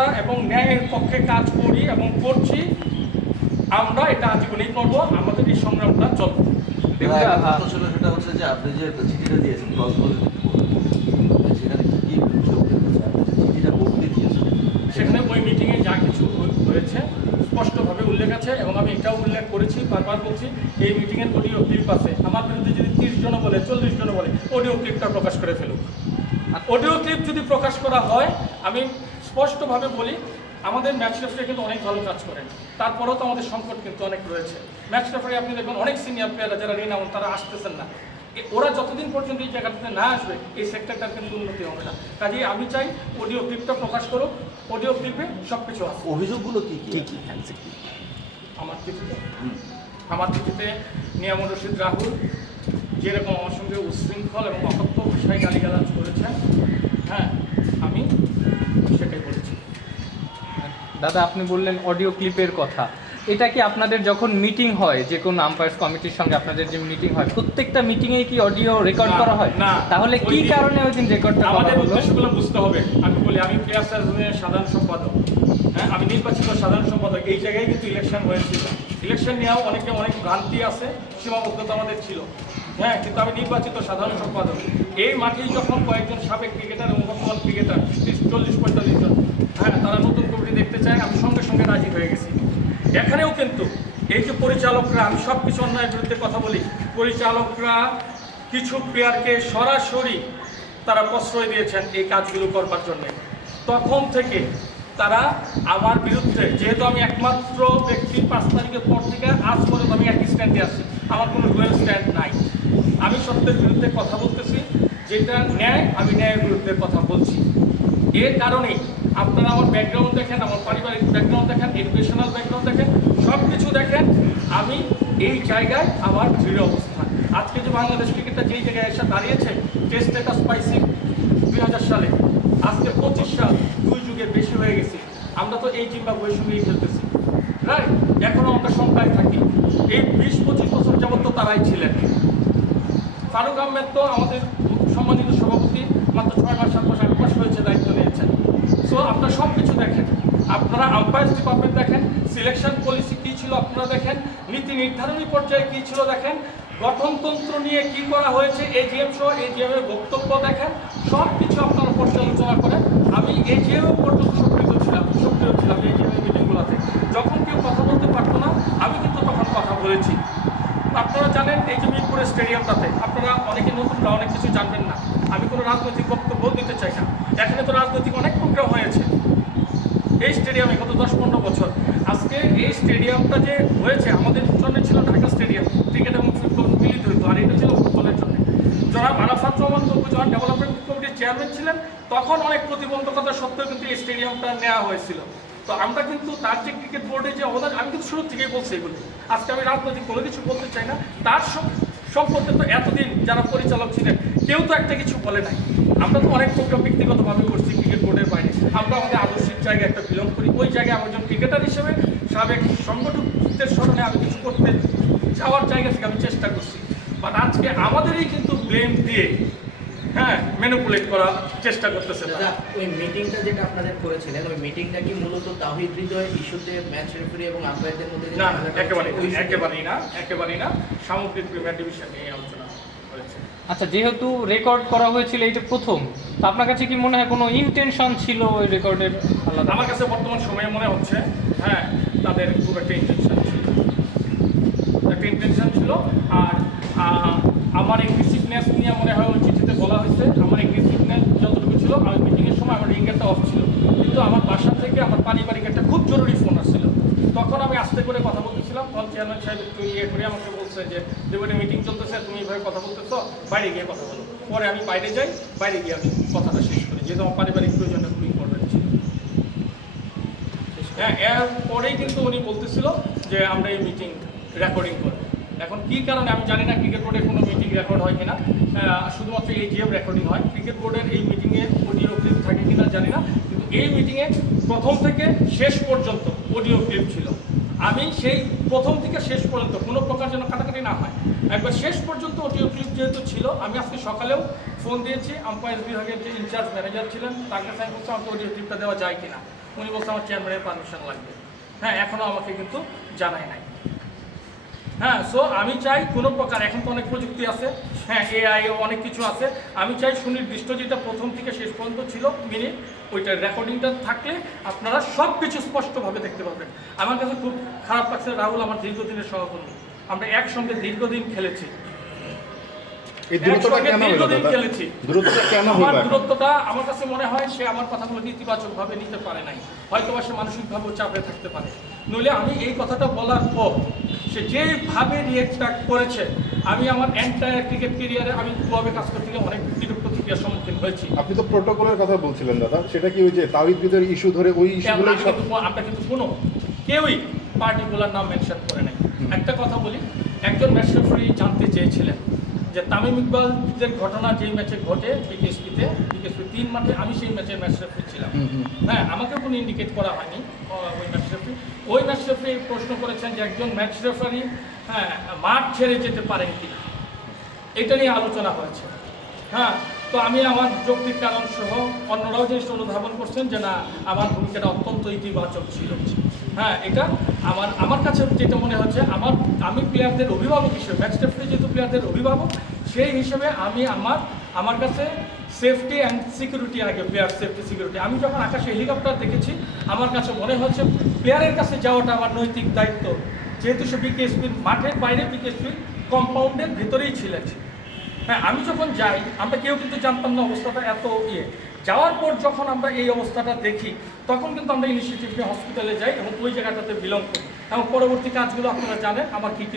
সততা এবং ন্যায়ের পক্ষে কাজ করি এবং করছি। আমরা এটা আজীবনই করব আমাদের এই সংগ্রামটা চলবে। দেখুন, একটা আহ, প্রশ্ন ছিল সেটা হচ্ছে যে আপনি যে চিঠিটা দিয়েছেন সেখানে দিয়েছেন ওই মিটিংয়ে যা কিছু হয়েছে স্পষ্টভাবে উল্লেখ আছে এবং আমি এটাও উল্লেখ করেছি বারবার বলছি এই মিটিংয়ের অডিও ক্লিপ আছে। আমার বিরুদ্ধে যদি তিরিশ জন বলে চল্লিশ জন বলে অডিও ক্লিপটা প্রকাশ করে ফেলুক। অডিও ক্লিপ যদি প্রকাশ করা হয় আমি স্পষ্টভাবে বলি আমাদের ম্যাচ রেফারি কিন্তু অনেক ভালো কাজ করেন। তারপরেও তো আমাদের সংকট কিন্তু অনেক রয়েছে। ম্যাচ রেফারি আপনি দেখবেন অনেক সিনিয়র প্লেয়াররা যারা রিনাউন তারা আসতেছেন না। ওরা যতদিন পর্যন্ত এই জায়গাটাতে না আসবে এই সেক্টরটার কিন্তু উন্নতি হবে না। কাজেই আমি চাই অডিও ক্লিপটা প্রকাশ করুক অডিও ক্লিপে সব কিছু আছে। অভিযোগগুলো কি কি? কি আমার চিঠিতে। আমার চিঠিতে নিয়ামুর রশিদ রাহুল যেরকম আমার সঙ্গে উচ্ছৃঙ্খল এবং অকথ্য বিষয় গালিগালাজ করেছেন হ্যাঁ আমি সেটাই বলেছি। দাদা আপনি বললেন অডিও ক্লিপের কথা। এটা কি আপনাদের যখন মিটিং হয় যে কোনো আম্পায়ার্স কমিটির সঙ্গে আপনাদের যে মিটিং হয় প্রত্যেকটা মিটিংয়ে কি অডিও রেকর্ড করা হয়? না। তাহলে কি কারণে ওই দিন রেকর্ডটা করা আমাদের উদ্দেশ্যগুলো বুঝতে হবে। আমি বলি আমি অ্যাসোসিয়েশনের সাধারণ সম্পাদক। হ্যাঁ আমি নির্বাচিত সাধারণ সম্পাদক। এই জায়গায় কিন্তু ইলেকশন হয়েছিল। ইলেকশন নিয়েও অনেকে অনেক ভ্রান্তি আছে সীমাবদ্ধতা আমাদের ছিল। হ্যাঁ কিন্তু আমি নির্বাচিত সাধারণ সম্পাদক। এই মাঠেই যখন কয়েকজন সাবেক ক্রিকেটার এবং বর্তমান ক্রিকেটার, ত্রিশ, চল্লিশ, পঁয়তাল্লিশ জন হ্যাঁ তারা নতুন কমিটি দেখতে চায়, আমি সঙ্গে সঙ্গে রাজি হয়ে গেছি। এখানেও কিন্তু এই যে পরিচালকরা, আমি সব কিছু অন্যায়ের বিরুদ্ধে কথা বলি, পরিচালকরা কিছু প্লেয়ারকে সরাসরি তারা প্রশ্রয় দিয়েছেন এই কাজগুলো করবার জন্য। তখন থেকে তারা আমার বিরুদ্ধে, যেহেতু আমি একমাত্র ব্যক্তি পাঁচ তারিখের পর থেকে, আজ পর্যন্ত আমি একই স্ট্যান্ডে আছি, আমার কোনো ডুয়েল স্ট্যান্ড নাই। আমি সত্যের বিরুদ্ধে কথা বলতেছি যেটা ন্যায়, আমি ন্যায়ের বিরুদ্ধে কথা বলছি। এর কারণেই আপনারা আমার ব্যাকগ্রাউন্ড দেখেন, আমার পারিবারিক ব্যাকগ্রাউন্ড দেখেন এডুকেশনাল ব্যাকগ্রাউন্ড দেখেন সব কিছু দেখেন। আমি এই জায়গায় আমার দৃঢ় অবস্থান। আজকে যে বাংলাদেশ ক্রিকেটটা যেই জায়গায় এসে দাঁড়িয়েছে টেস্ট স্ট্যাটাস পাইছি দুই সালে, আজকে পঁচিশ সাল, দুই যুগের বেশি হয়ে গেছে। আমরা তো এই জিম্বাবুয়ের সঙ্গেই খেলতেছি। রাইট? এখনও আমরা সংখ্যায় থাকি। এই বিশ পঁচিশ বছর যাবত তো তারাই ছিলেন। ফারুক আহমেদ তো আমাদের ছয় মাস সাত হয়েছে দায়িত্ব নিয়েছেন। সো আপনারা সব কিছু দেখেন। আপনারা আম্পায়ার ডিপার্টমেন্ট দেখেন সিলেকশন পলিসি কী ছিল আপনারা দেখেন, নীতি নির্ধারণী পর্যায়ে কী ছিল দেখেন, গঠনতন্ত্র নিয়ে কি করা হয়েছে এজিএম সহ এজিএম এর বক্তব্য দেখেন সব কিছু আপনারা পর্যালোচনা করেন। আমি এজিএম পর্যন্ত সক্রিয় ছিলাম সক্রিয় ছিলাম এজিএম এর মিটিংগুলোতে যখন কেউ কথা বলতে পারতো না, আমি কিন্তু তখন কথা বলেছি। আপনারা জানেন, এই যে মিরপুরের স্টেডিয়ামটাতে আপনারা অনেকে নতুনরা অনেক কিছু জানবেন না আমি কোনো রাজনৈতিক বক্তব্য দিতে চাই না এখানে তো রাজনৈতিক অনেক প্রোগ্রাম হয়েছে এই স্টেডিয়ামে গত দশ পনেরো বছর। আজকে এই স্টেডিয়ামটা যে হয়েছে, আমাদের জন্য ছিল ঢাকা স্টেডিয়াম, ক্রিকেট এবং ফুটবল মিলিত হইতো, আর এটা ছিল ফুটবলের জন্য। যারা আরাফাত রহমান যখন ডেভেলপমেন্ট কমিটির চেয়ারম্যান ছিলেন, তখন অনেক প্রতিবন্ধকতা সত্ত্বেও কিন্তু এই স্টেডিয়ামটা নেওয়া হয়েছিল। তো আমরা কিন্তু তার যে ক্রিকেট বোর্ডে যে অবদান, আমি কিন্তু শুরু থেকেই বলছি এগুলো। আজকে আমি রাজনৈতিক কোনো কিছু বলতে চাই না। তার সম্পর্কে তো এতদিন যারা পরিচালক ছিলেন, কেউ তো একটা কিছু বলে নাই। আমরা তো অনেক ব্যক্তিগতভাবে করছি ক্রিকেট বোর্ডের বাইরে। আমরা আমাদের আদর্শিক জায়গায় একটা বিলং করি ওই জায়গায় আমি একজন ক্রিকেটার হিসেবে সাবেক সংগঠকদের স্মরণে আমি কিছু করতে যাওয়ার জায়গা থেকে আমি চেষ্টা করছি। বাট আজকে আমাদেরই কিন্তু ব্লেম দিয়ে হ্যাঁ ম্যানিপুলেট করার চেষ্টা করতেছে ওই মিটিংটা যেটা আপনাদের করেছিলেন ওই মিটিংটা কি মূলত তাহিদ হৃদয় ইস্যুতে ম্যাচ রেফারি এবং আম্পায়ারদের মধ্যে না একেবারেই একেবারেই না একেবারেই না সামগ্রিক প্রিমিয়ার ডিভিশন নিয়ে আলোচনা। আচ্ছা যেহেতু রেকর্ড করা হয়েছিল এটা প্রথম, তো আপনার কাছে কি মনে হয় কোনো ইন্টেনশন ছিল ওই রেকর্ডের আলাদা? আমার কাছে বর্তমান সময়ে মনে হচ্ছে হ্যাঁ তাদের খুব একটা ইন্টেনশন ছিল। একটা ইন্টেনশন ছিল, আর আমার এগ্রেসিভনেস নিয়ে মনে হয় ওই চিঠিতে বলা হয়েছে, আমার এগ্রেসিভনেস যতটুকু ছিল আমি মিটিংয়ের সময় আমার রিঙ্গারটা অফ ছিল। কিন্তু আমার বাসা থেকে আমার পারিবারিক একটা খুব জরুরি ফোন আসছিল। তখন আমি আস্তে করে কথা বলতেছিলাম, তখন চেয়ারম্যান সাহেব একটু ইয়ে করে আমাকে বলছে যে দেবেটে মিটিং চলতেছে, তুমি এইভাবে কথা বলতেছো, বাইরে গিয়ে কথা বলো। পরে আমি বাইরে যাই, বাইরে গিয়ে আমি কথাটা শেষ করি। যেহেতু আমার পারিবারিক প্রয়োজনটা খুব ইম্পর্টেন্ট ছিল। হ্যাঁ এরপরেই কিন্তু উনি বলতেছিল যে, আমরা এই মিটিং রেকর্ডিং করব। এখন কী কারণে, আমি জানি না ক্রিকেট বোর্ডে কোনো মিটিং রেকর্ড হয় কিনা। শুধুমাত্র এই জিএম রেকর্ডিং হয় ক্রিকেট বোর্ডের এই মিটিংয়ে অডিও ক্লিপ থাকে কিনা জানি না। কিন্তু এই মিটিংয়ে প্রথম থেকে শেষ পর্যন্ত অডিও ক্লিপ ছিল। আমি সেই প্রথম থেকে শেষ পর্যন্ত, কোনো প্রকার যেন কাটাকাটি না হয়। একবার শেষ পর্যন্ত অডিও ক্লিপ যেহেতু ছিল, আমি আজকে সকালেও ফোন দিয়েছি আম্পায়ার বিভাগের যে ইনচার্জ ম্যানেজার ছিলেন তার কাছে আমি বলছি আমাকে অডিও ক্লিপটা দেওয়া যায় কিনা। উনি বলছে, আমার চেয়ারম্যানের পারমিশন লাগবে। হ্যাঁ এখনও আমাকে কিন্তু জানায় নাই। হ্যাঁ সো আমি চাই কোনো প্রকার এখন তো অনেক প্রযুক্তি আছে হ্যাঁ এআই অনেক কিছু আছে। আমি চাই সুনির্দিষ্ট যেটা প্রথম থেকে শেষ পর্যন্ত ছিল মিনিট ওইটার রেকর্ডিংটা থাকলে আপনারা সব কিছু স্পষ্টভাবে দেখতে পাবেন আমার কাছে খুব খারাপ লাগছে রাহুল আমার দীর্ঘদিনের সহকর্মী। আমরা একসঙ্গে দীর্ঘদিন খেলেছি। দূরত্বটা একসঙ্গে কেন হলো দীর্ঘদিন খেলেছি। দূরত্বটা কেন হলো আমার দূরত্বটা আমার কাছে মনে হয় সে আমার কথাগুলো ইতিবাচকভাবে নিতে পারে নাই। হয়তো সে মানসিকভাবেও চাপে থাকতে পারে। নইলে আমি এই কথাটা বলার পর সে যেভাবে রিয়েক্টটা করেছে আমি আমার এন্টায়ার ক্রিকেট কেরিয়ারে আমি দুভাবে কাজ করতে গিয়ে অনেক বিরূপ প্রতিক্রিয়ার সম্মুখীন হয়েছি। আপনি তো প্রোটোকলের কথা বলছিলেন দাদা সেটা কি ওই যে তাওহিদবিদের ইস্যু ধরে ওই ইস্যুগুলোই আমরা সব কিন্তু কিন্তু কোনো কেউই পার্টিকুলার নাম মেনশন করে নাই। একটা কথা বলি একজন ম্যাচ রেফারি জানতে চেয়েছিলেন যে তামিম ইকবালদের ঘটনা যেই ম্যাচে ঘটে বিকেএসপিতে বিকেএসপি তিন মাঠে আমি সেই ম্যাচের ম্যাচ রেফারি ছিলাম। হ্যাঁ আমাকে কোনো ইন্ডিকেট করা হয়নি। ওই ম্যাচ রেফারি ওই ম্যাচ রেফারি প্রশ্ন করেছেন যে একজন ম্যাচ রেফারি হ্যাঁ মাঠ ছেড়ে যেতে পারেন কিনা? এটা নিয়ে আলোচনা হয়েছে। হ্যাঁ তো আমি আমার যৌক্তিক কারণ সহ অন্যরাও জিনিসটা অনুধাবন করছেন যে না, আমার ভূমিকাটা অত্যন্ত ইতিবাচক ছিল। হ্যাঁ এটা আমার আমার কাছে যেটা মনে হচ্ছে, আমার, আমি প্লেয়ারদের অভিভাবক হিসেবে ম্যাচ রেফারি যেহেতু প্লেয়ারদের অভিভাবক, সেই হিসেবে আমি আমার আমার কাছে সেফটি অ্যান্ড সিকিউরিটি আগে প্লেয়ার সেফটি সিকিউরিটি আমি যখন আকাশে হেলিকপ্টার দেখেছি, আমার কাছে মনে হচ্ছে প্লেয়ারের কাছে যাওয়াটা আমার নৈতিক দায়িত্ব। যেহেতু সে বিকেএসপির মাঠের বাইরে বিকেএসপির কম্পাউন্ডের ভিতরেই ছিলেন হ্যাঁ আমি যখন যাই, আমরা কেউ কিন্তু জানতাম না অবস্থাটা এত ইয়ে। যাওয়ার পর যখন আমরা এই অবস্থাটা দেখি, তখন কিন্তু আমরা ইনিশিয়েটিভ নিয়ে হসপিটালে যাই এবং ওই জায়গাটাতে বিলং করি। এবং পরবর্তী কাজগুলো আপনারা জানেন, আমার কী কী